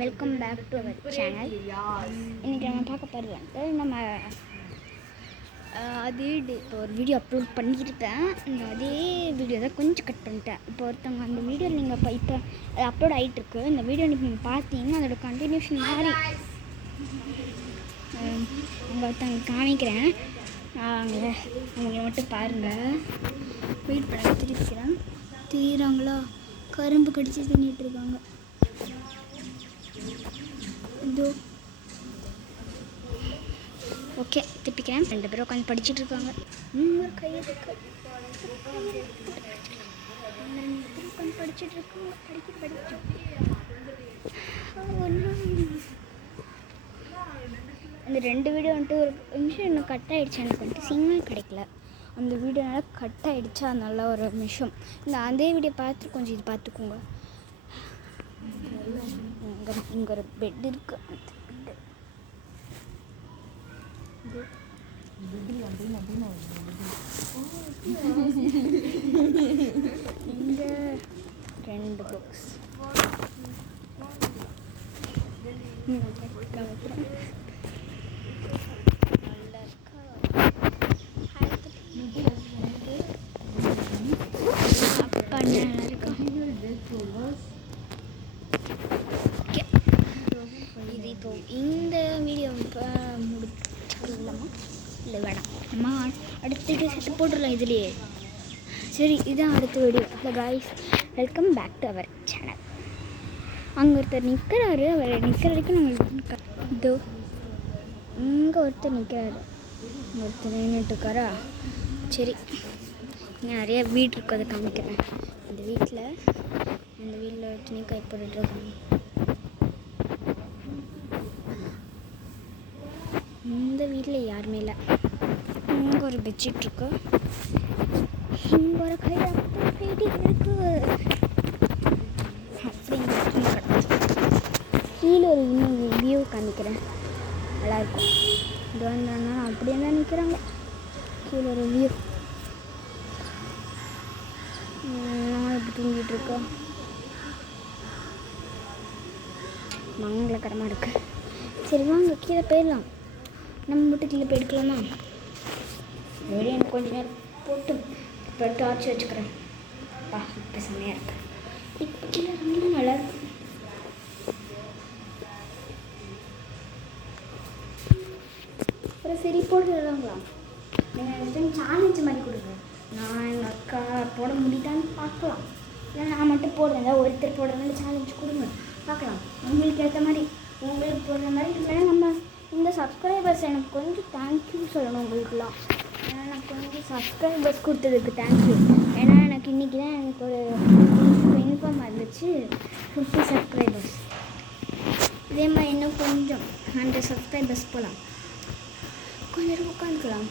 Welcome back to our channel. இன்றைக்கி நம்ம பார்க்க போகிறது வந்து நம்ம இப்போ ஒரு வீடியோ அப்லோட் பண்ணியிருக்கேன். அதே வீடியோ தான் கொஞ்சம் கட் பண்ணிட்டேன். இப்போ ஒருத்தவங்க அந்த வீடியோ நீங்கள் இப்போ அப்லோட் ஆகிட்டுருக்கு. இந்த வீடியோ நீங்கள் பார்த்தீங்கன்னா அதோட கண்டினியூஷன் மாதிரி உங்கள் ஒருத்தவங்க காமிக்கிறேன். அவங்க மட்டும் பாருங்கள். வெயிட் பண்ண திருப்பிக்கிறேன். தெரியுறாங்களா? கரும்பு கடிச்சு தின்னிட்டு இருக்காங்க. இதோ ஓகே திருப்பிக்கிறேன். 2 பேரும் உட்காந்து படிச்சுட்டு இருக்காங்க. ஒரு கை இருக்கு. 2 பேரும் உட்காந்து படிச்சுட்டு இருக்காங்க. படிச்சு அந்த 2 வீடியோ வந்துட்டு ஒரு நிமிஷம் இன்னும் கட் ஆகிடுச்சு. எனக்கு வந்துட்டு சிக்னல் கிடைக்கல. அந்த வீடியோனால கட் ஆகிடுச்சா, நல்ல ஒரு நிமிஷம். அதே வீடியோ பார்த்து கொஞ்சம் இது பார்த்துக்கோங்க. இங்கே ஒரு பெட் இருக்கு. இங்கே 2 புக்ஸ். அப்பா நல்லா இருக்கா? இது இப்போ இந்த வீடியோ முடிச்சுக்கலாமா? இல்லை வேணாம், அம்மா அடுத்த வீடியோ சேர்த்து போட்டுடலாம் இதுலேயே. சரி, இதுதான் அடுத்த வீடியோ. Hello guys, welcome back to our channel. அங்கே ஒருத்தர் நிற்கிறாரு. அவர் நிற்கிற வரைக்கும் நாங்கள் இதோ இங்கே ஒருத்தர் நிற்கிறாரு. ஒருத்தர் நின்றுட்டுருக்காரா? சரி, இங்கே நிறைய வீடு இருக்கும், அதை காமிக்கிறேன். அந்த வீட்டில் துணிக்காய் போட்டுட்ருக்காங்க. இந்த வீட்டில் யாருமே இல்லை. இங்கே ஒரு பெட்ஷீட் இருக்கு. இங்கே ஒரு கைடி இருக்கு. அப்படிங்கிற துணி கடை. கீழே ஒரு இன்னொரு வியூ காமிக்கிறேன், நல்லாயிருக்கும். இது வந்தாங்கன்னா அப்படியே தான் நிற்கிறாங்க. கீழே ஒரு வியூ. இப்படி தூங்கிட்டு இருக்கோம். மங்களகரமாக இருக்குது. சரி வாங்க கீழே போயிடலாம். நம்ம மட்டும் கீழே போயிருக்கலாமா? வெளியே எனக்கு கொஞ்சம் நேரம் போட்டு இப்போ டார்ச் வச்சுக்கிறேன். இப்போ செம்மையாக இருக்கு. இப்போ கீழே ரொம்ப நல்லாயிருக்கு. அப்புறம் சரி போட்டுடலாங்களா? நீங்கள் எனக்கு சேலஞ்சு மாதிரி கொடுங்க. நான் எங்கள் அக்கா போட முடியுதான்னு பார்க்கலாம். இல்லை நான் மட்டும் போடுறேன். ஏதாவது ஒருத்தர் போடுறதுனால சேலஞ்சு கொடுங்க, பார்க்கலாம். உங்களுக்கு ஏற்ற மாதிரி, உங்களுக்கு போடுற மாதிரி. இல்லைன்னா நம்ம இந்த சப்ஸ்கிரைபர்ஸ் எனக்கு கொஞ்சம் தேங்க்யூ சொல்லணும் உங்களுக்குலாம். ஏன்னா எனக்கு கொஞ்சம் சப்ஸ்கிரைபர்ஸ் கொடுத்ததுக்கு தேங்க்யூ. ஏன்னா எனக்கு இன்றைக்கி தான் எனக்கு ஒரு இன்ஃபார்ம் வந்துச்சு 50 சப்ஸ்கிரைபர்ஸ். இதே மாதிரி இன்னும் கொஞ்சம் 100 சப்ஸ்கிரைபர்ஸ் போகலாம். கொஞ்சம் நேரம் உட்காந்துக்கலாம்.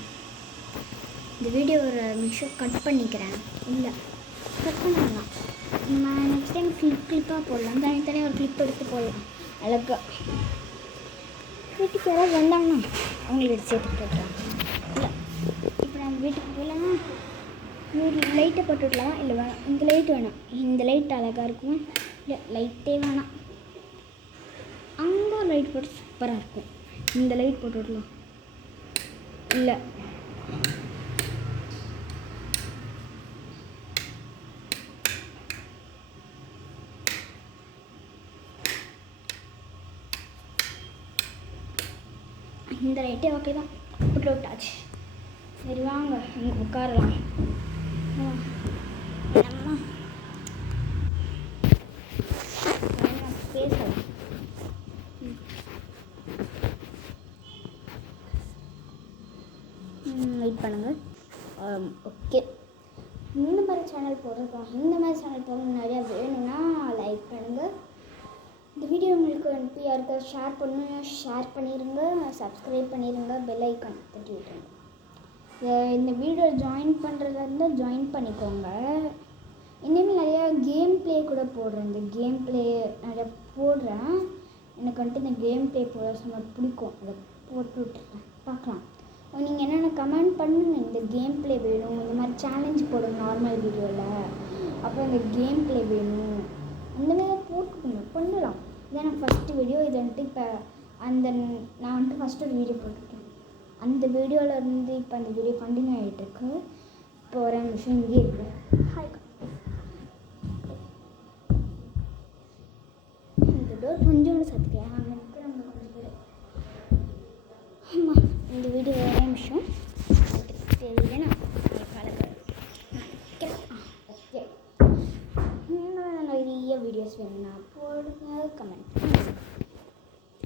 இந்த வீடியோ ஒரு நிமிஷம் கட் பண்ணிக்கிறேன். இல்லை கட் பண்ணலாம். நம்ம நெக்ஸ்ட் டைம் கிளிப்பாக போடலாம். தனித்தனியாக ஒரு கிளிப் எடுத்து போடலாம் அழகாக. வீட்டுக்கு யாராவது வந்தாங்கன்னா அவங்களுக்கு எடுத்து சேர்த்து போட்டுக்கலாம். இல்லை இப்போ நம்ம வீட்டுக்கு போகலாமா? லைட்டை போட்டுவிடலாம். இல்லை வேணாம், இந்த லைட் வேணாம். இந்த லைட் அழகாக இருக்குமா? இல்லை லைட்டே வேணாம். அங்கே லைட் போட்டு சூப்பராக இருக்கும். இந்த லைட் போட்டு விடலாம். இல்லை இந்த லைட்டே ஓகே தான், போட்டு விட்டாச்சு. சரி வாங்க இங்கே உட்காரலாம். நம்ம பேசலாம். வெயிட் பண்ணுங்கள். ஓகே, இந்த மாதிரி சேனல் போடுறது நிறையா வேணும்னா லைக் பண்ணுங்கள். இந்த வீடியோ உங்களுக்கு அனுப்பி யாருக்காவது ஷேர் பண்ணணும், ஷேர் பண்ணிடுங்க. சப்ஸ்கிரைப் பண்ணிடுங்க. பெல் ஐக்கான் தட்டி விட்டுருங்க. இந்த வீடியோ ஜாயின் பண்ணுறதா இருந்தால் ஜாயின் பண்ணிக்கோங்க. இனிமேல் நிறையா கேம் ப்ளே கூட போடுறேன். இந்த கேம் ப்ளே நிறையா போடுறேன். எனக்கு வந்துட்டு இந்த கேம் ப்ளே போட ரொம்ப பிடிக்கும். அதை போட்டு விட்டுருக்கேன், பார்க்கலாம். நீங்கள் என்னென்ன கமெண்ட் பண்ணுங்கள். இந்த கேம் ப்ளே வேணும், இந்த மாதிரி சேலஞ்ச் போடுங்க நார்மல் வீடியோவில். அப்புறம் இந்த கேம் ப்ளே வேணும், அந்த மாதிரி போட்டுக்கோங்க, பண்ணலாம். இதான் எனக்கு ஃபஸ்ட்டு வீடியோ. இது வந்துட்டு இப்போ நான் வந்துட்டு ஃபஸ்ட்டு ஒரு வீடியோ போட்டிருக்கேன். அந்த வீடியோவில் இருந்து இப்போ அந்த வீடியோ கண்டினியூ ஆகிட்டுருக்கு. இப்போ ஒரு நிமிஷம் இங்கே இருக்கு. ஹாய், இந்த டோர் கொஞ்சோண்டு சத்துக்கலாம். அங்கே இருக்கிறவங்க கொஞ்சம் பேர். ஆமாம், இந்த வீடியோ ஒரே நிமிஷம் தெரியலன்னா ஓகே. இன்னும் நிறைய வீடியோஸ் வேணும்னா போடுங்க, கமெண்ட்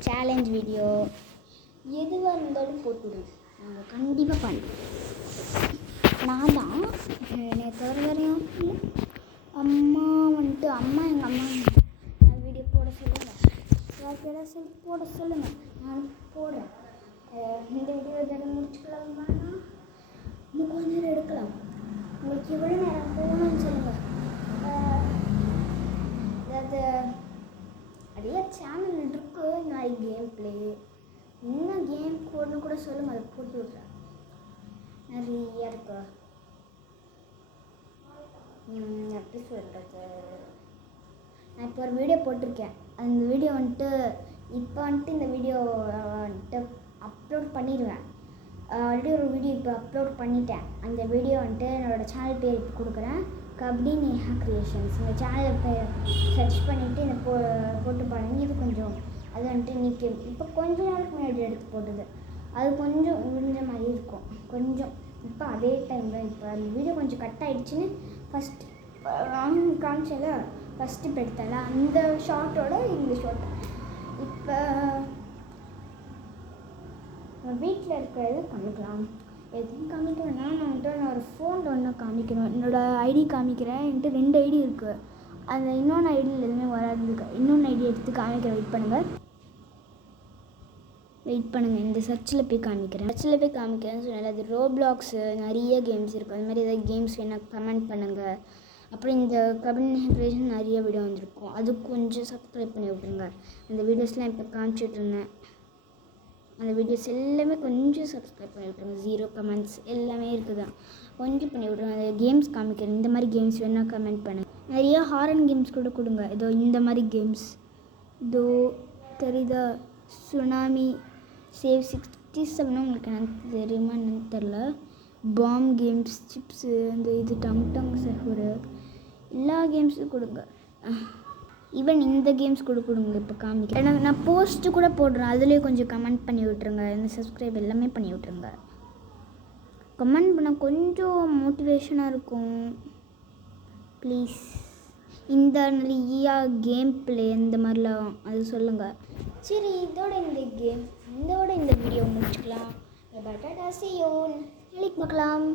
சேலஞ்ச் வீடியோ எதுவாக இருந்தாலும் போட்டுவிடுங்க. நாங்கள் கண்டிப்பாக பண்ணுறோம். நான் தான் என்னை தவிர வரையும் இல்லை. அம்மா எங்கள் அம்மா வீடியோ போட சொல்லுங்கள், யாருக்கெல்லாம் சொல்லி போட சொல்லுங்கள், நான் போடுறேன். இந்த வீடியோ இதோட முடிச்சுக்கலாமா? இன்னும் கொஞ்ச நேரம் எடுக்கலாம். உங்களுக்கு எவ்வளோ நேரம் போகணும்னு சொல்லுங்கள். அதாவது நிறைய சேனல் இருக்குது. நான் கேம் ப்ளே இன்னும் கேம் போடணும் கூட சொல்லுங்கள், அதை போட்டு விட்றேன். நிறைய இருக்கு. எப்படி சொல்கிறது, நான் இப்போ ஒரு வீடியோ போட்டிருக்கேன். அந்த வீடியோ வந்துட்டு இந்த வீடியோ வந்துட்டு அப்லோட் பண்ணிடுவேன். ஆல்ரெடி ஒரு வீடியோ இப்போ அப்லோட் பண்ணிட்டேன். அந்த வீடியோ வந்துட்டு என்னோடய சேனல் பேர் இப்போ கொடுக்குறேன், கபடி நேஹா கிரியேஷன்ஸ். இந்த சேனல் பேர் சர்ச் பண்ணிவிட்டு இந்த போட்டு பாருங்க. இது கொஞ்சம் அது வந்துட்டு இன்றைக்கி இப்போ கொஞ்சம் நாளுக்கு முன்னாடி எடுத்து போட்டது. அது கொஞ்சம் முடிஞ்ச மாதிரி இருக்கும். கொஞ்சம் இப்போ அதே டைம் தான். இப்போ அந்த வீடியோ கொஞ்சம் கட் ஆகிடுச்சின்னு ஃபஸ்ட்டு காமிச்சல ஃபஸ்ட்டு இப்போ எடுத்தால அந்த ஷார்ட்டோட இந்த ஷார்ட். இப்போ வீட்டில் இருக்கிறது காமிக்கலாம். எதுவும் காமிக்கணும்னா நான் ஒரு ஃபோனில் ஒன்று காமிக்கணும். என்னோடய ஐடி காமிக்கிறேன். என்கிட்ட 2 ஐடி இருக்குது. அந்த இன்னொன்று ஐடியில் எதுவுமே வராதுக்கு. இன்னொன்று ஐடி எடுத்து காமிக்கிறேன். வெயிட் பண்ணுங்கள். இந்த சர்ச்சில் போய் காமிக்கிறேன்னு சொன்னால அது ரோப்ளாக்ஸு நிறைய கேம்ஸ் இருக்குது. அது மாதிரி ஏதாவது கேம்ஸ் வேணால் கமெண்ட் பண்ணுங்கள். அப்புறம் இந்த கபடி கிரியேஷன் நிறைய வீடியோ வந்திருக்கும், அது கொஞ்சம் சப்ஸ்கிரைப் பண்ணி விட்ருங்க. அந்த வீடியோஸ்லாம் இப்போ காமிச்சிட்டு இருந்தேன். அந்த வீடியோஸ் எல்லாமே கொஞ்சம் சப்ஸ்கிரைப் பண்ணி விட்ருங்க. 0 கமெண்ட்ஸ் எல்லாமே இருக்குது தான், கொஞ்சம் பண்ணி விட்ருங்க. அந்த கேம்ஸ் காமிக்கிறேன். இந்த மாதிரி கேம்ஸ் வேணால் கமெண்ட் பண்ணுங்கள். நிறைய ஹாரன் கேம்ஸ் கூட கொடுங்க. இதோ இந்த மாதிரி கேம்ஸ் இதோ தெரியுதா, சுனாமி சேவ் 67 உங்களுக்கு எனக்கு தெரியுமா என்னன்னு தெரில. பாம் கேம்ஸ், சிப்ஸு, அந்த இது டங் சர்வர், எல்லா கேம்ஸும் கொடுங்க. ஈவன் இந்த கேம்ஸ் கூட கொடுங்க. இப்போ காமிக்கிறேன். நான் போஸ்ட்டு கூட போடுறேன், அதுலேயே கொஞ்சம் கமெண்ட் பண்ணி விட்ருங்க. இந்த சப்ஸ்கிரைப் எல்லாமே பண்ணி விட்ருங்க. கமெண்ட் பண்ணால் கொஞ்சம் மோட்டிவேஷனாக இருக்கும் ப்ளீஸ். இந்த நிறையா கேம் ப்ளே இந்த மாதிரிலாம் அது சொல்லுங்கள். சரி, இதோட இந்த வீடியோ முடிச்சுக்கலாம். Tata, see you. நாளைக்கு பார்க்கலாம்.